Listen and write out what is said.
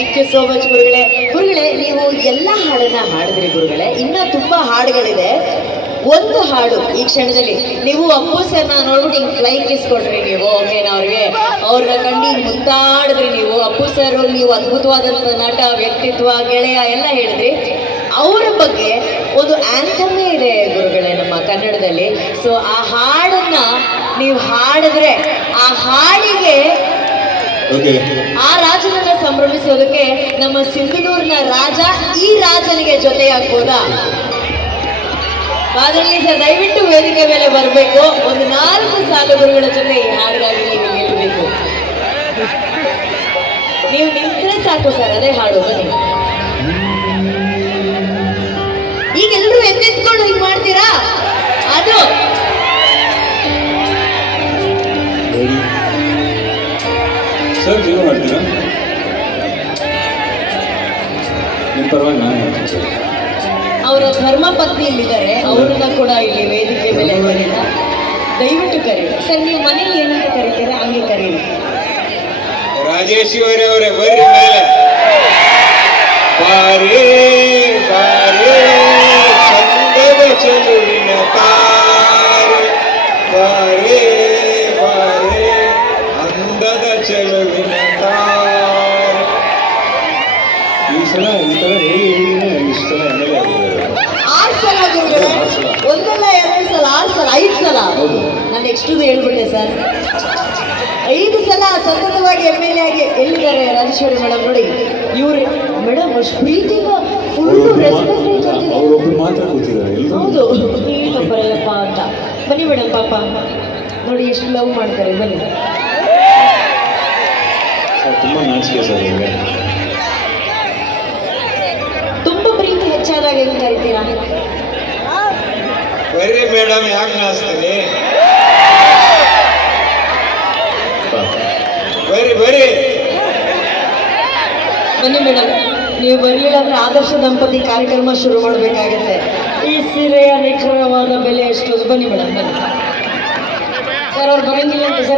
Thank you so much ಗುರುಗಳೇ. ಗುರುಗಳೇ, ನೀವು ಎಲ್ಲ ಹಾಡನ್ನ ಹಾಡಿದ್ರಿ ಗುರುಗಳೇ. ಇನ್ನೂ ತುಂಬಾ ಹಾಡುಗಳಿದೆ. ಒಂದು ಹಾಡು ಈ ಕ್ಷಣದಲ್ಲಿ ನೀವು ಅಪ್ಪು ಸರ್ನ ನೋಡ್ಬಿಟ್ಟು ಹಿಂಗೆ ಫ್ಲೈ ಕಿಸ್ ಕೊಟ್ರಿ ನೀವು. ಓಕೆನಾ? ಅವ್ರನ್ನ ಕಂಡು ಹಿಂಗೆ ಮುತ್ತಾಡಿದ್ರಿ ನೀವು. ಅಪ್ಪು ಸರ್ ನೀವು ಅದ್ಭುತವಾದಂಥ ನಟ, ವ್ಯಕ್ತಿತ್ವ, ಗೆಳೆಯ ಎಲ್ಲ ಹೇಳಿದ್ರಿ. ಅವರ ಬಗ್ಗೆ ಒಂದು ಆಂಥಮೇ ಇದೆ ಗುರುಗಳೇ ನಮ್ಮ ಕನ್ನಡದಲ್ಲಿ. ಸೊ ಆ ಹಾಡನ್ನ ನೀವು ಹಾಡಿದ್ರೆ ಆ ಹಾಡಿಗೆ ಆ ರಾಜನನ್ನ ಸಂಭ್ರಮಿಸೋದಕ್ಕೆ ನಮ್ಮ ಸಿಂಧನೂರಿನ ರಾಜ ಈ ರಾಜನಿಗೆ ಜೊತೆಯಾಗ್ಬೋದಾ? ಅದರಲ್ಲಿ ಸರ್ ದಯವಿಟ್ಟು ವೇದಿಕೆ ಮೇಲೆ ಬರಬೇಕು. ಒಂದು 4 ಸಾಲು ಗುರುಗಳ ಜೊತೆ ಈ ಹಾಡಿಗಾಗಿ ನೀವು ನಿಲ್ಲಬೇಕು. ನೀವು ನಿಂತರೆ ಸಾಕು ಸರ್, ಅದೇ ಹಾಡು. ಬನ್ನಿ ಈಗ ಎಲ್ಲರೂ ಎದ್ದೆತ್ಕೊಂಡು ಹಿಂಗ್ ಮಾಡ್ತೀರಾ? ಅದು ಸರ್ ನೀವು ಮಾಡ್ತೀರಾ? ನಿಮ್ಮ ಪರವಾಗಿ ನಾನು ಮಾಡ್ತೀನಿ ಸರ್. ಅವರ ಧರ್ಮ ಪತ್ನಿ ಇಲ್ಲಿದ್ದಾರೆ, ಅವ್ರನ್ನ ಕೂಡ ಇಲ್ಲಿ ವೇದಿಕೆ ಮೇಲೆ ಕರೀತ ದಯವಿಟ್ಟು ಕರೀರಿ ಸರ್. ನೀವು ಮನೇಲಿ ಏನಂತ ಕರೀತೀರಾ ಹಂಗೆ ಕರೀರಿ. ರಾಜೇಶ್ವರಿ ಅವರೇ ಬರ್ರಿ ಮೇಲೆ. ಬಾರೇ ಬಾರೇ ಚಂದದ ಚೆಲುವಿನ ತಾರೆ, ಬಾರೇ ಬಾರೇ ಅಂದದ ಚೆಲುವಿನ ತಾರೆ. ಈ ಸಲ ಈ ಥರ ಹೇಳಿನೇ ಇಷ್ಟು ಸಲ ಎಮ್ ಎಲ್ ಎ ಆಗಿದ್ದಾರೆ. 6 ಸಲ ಗುರುಗಳೇ, ಒಂದಲ್ಲ 2 ಸಲ, 6 ಸಲ, 5 ಸಲ. ನಾನು ನೆಕ್ಸ್ಟ್ ಹೇಳ್ಬಿಟ್ಟೆ ಸರ್. 5 ಸಲ ಸತತವಾಗಿ ಎಮ್ ಎಲ್ ಎ ಆಗಿ ಎಲ್ಲಿದ್ದಾರೆ ರಾಜೇಶ್ವರಿ ಮೇಡಮ್? ನೋಡಿ ಇವ್ರು ಮೇಡಮ್ ಅಷ್ಟು ಪ್ರೀತಿಗ ಫುಲ್ಲು ರೆಸ್ಪೆಕ್ಟ್. ಅವರೊಬ್ಬರು ಮಾತ್ರ ಕೂತಿದ್ದಾರೆ. ಹೌದು, ಏನು ಬರಲ್ಲಪ್ಪ ಅಂತ. ಬನ್ನಿ ಮೇಡಮ್, ಪಾಪ ನೋಡಿ ಎಷ್ಟು ಲವ್ ಮಾಡ್ತಾರೆ. ಬನ್ನಿ ಸರ್, ತುಂಬ ನಾಚಿಕೆ ಸರ್ ಇವ್ರಿಗೆ. ತುಂಬಾ ಪ್ರೀತಿ ಹೆಚ್ಚಾದಾಗ ಹೆಂಗ್ ಕರಿತೀರಾ? ಬರ್ರಿ ಮೇಡಮ್, ಯಾಕೆ ನಾಚ್ತೀರಿ? ಬರ್ರಿ ಬರ್ರಿ. ಬನ್ನಿ ಮೇಡಮ್, ನೀವು ಬರಲಿಲ್ಲ ಅಂದ್ರೆ ಆದರ್ಶ ದಂಪತಿ ಕಾರ್ಯಕ್ರಮ ಶುರು ಮಾಡಬೇಕಾಗತ್ತೆ. ಈ ಸೀರೆಯ ನಿಖರವಾದ ಬೆಲೆ ಎಷ್ಟು? ಬನ್ನಿ ಮೇಡಮ್, ಬನ್ನಿ ಸರ್. ಅವ್ರು ಬರಂಗಿಲ್ಲ ಅಂತ ಸರ್.